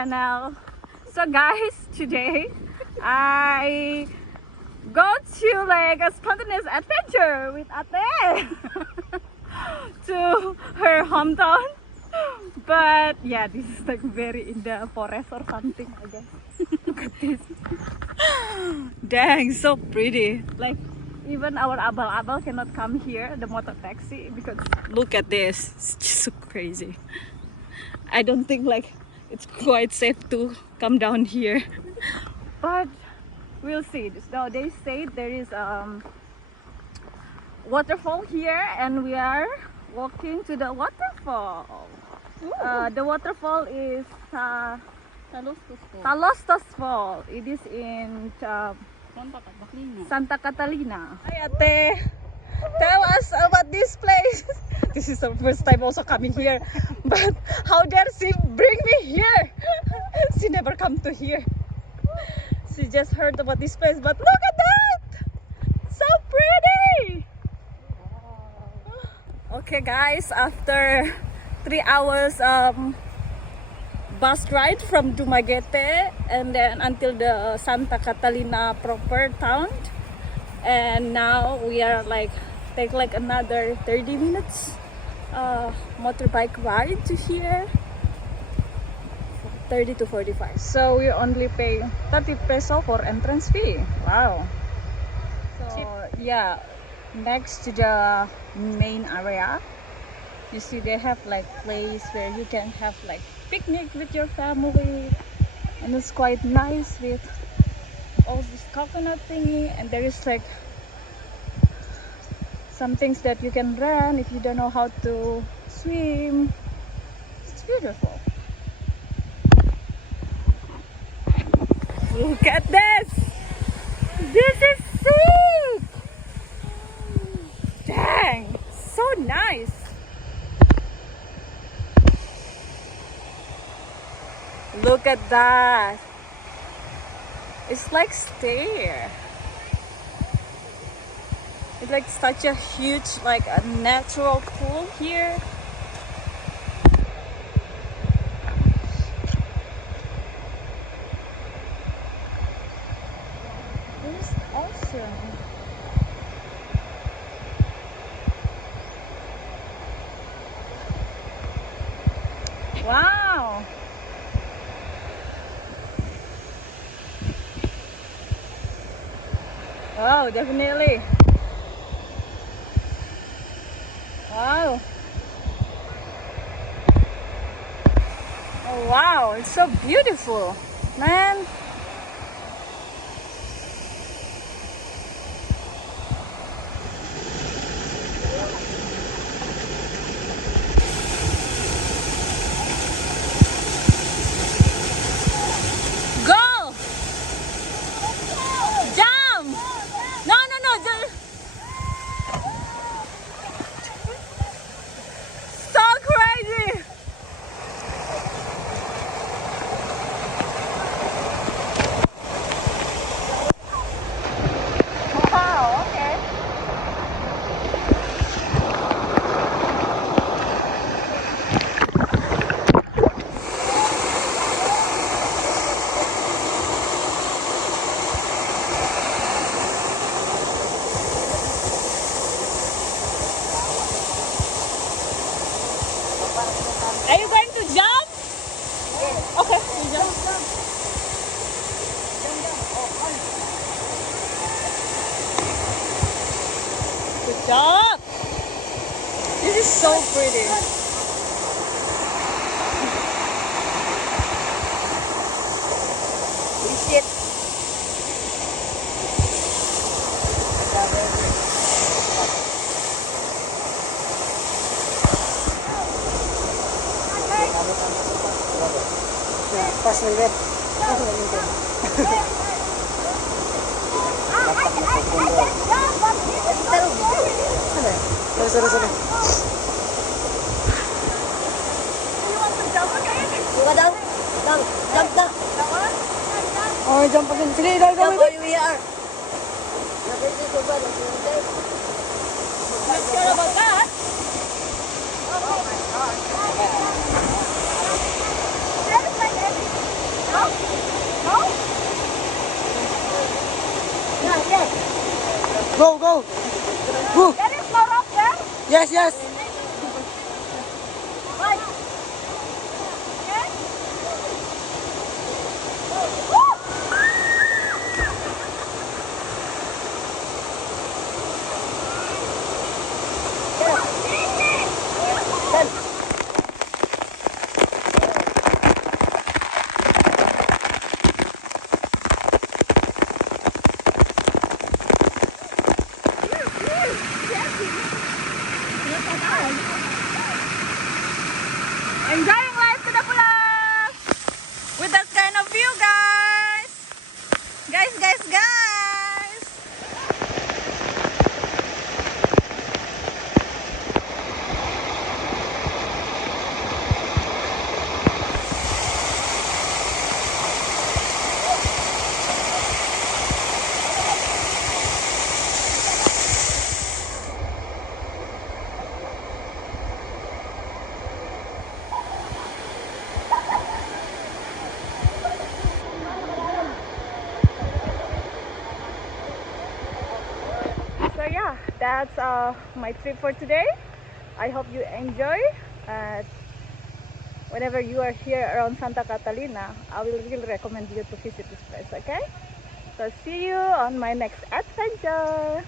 channel. So guys, today I go to like a spontaneous adventure with Ate to her hometown. But yeah, this is like very in the forest or something, I guess. Look at this. Dang, so pretty. Like even our abal-abal cannot come here, the motor taxi, because look at this. It's just so crazy. I don't think like it's quite safe to come down here. But we'll see. So they say there is waterfall here and we are walking to the waterfall. The waterfall is Talostos Fall. It is in Santa Catalina. Hi Ate, tell us about this place. This is the first time also coming here, but how dare she bring me here? She never come to here. She just heard about this place, but look at that! So pretty! Okay guys, after 3 hours bus ride from Dumaguete and then until the Santa Catalina proper town, and now we are like take like another 30 minutes motorbike ride to here, 30 to 45. So we only pay 30 peso for entrance fee. Wow. So yeah, next to the main area, you see they have like place where you can have like picnic with your family, and it's quite nice with all this coconut thingy, and there is like some things that you can run if you don't know how to swim. It's beautiful. Look at this! This is sick! Dang! So nice! Look at that! It's like stair. It's like such a huge, like a natural pool here. This is awesome. Wow! Oh, definitely. Wow. Oh wow, it's so beautiful, man. Go! Jump! No, no, no. So crazy! Wow, okay. Are you going to jump? Okay, you jump. Good job. This is so pretty. We sit. Pas lihat, Sana. Buka daw. Jump na. Oh, jump again. Sige, dahil Jump kami. where we are. Nabili ko ba? Let's go about that. Oh my God. That is like everything. Yes. Enjoying life to the fullest with that kind of view, guys. Guys. So yeah, that's my trip for today. I hope you enjoy. Whenever you are here around Santa Catalina, I will really recommend you to visit this place, okay? So see you on my next adventure.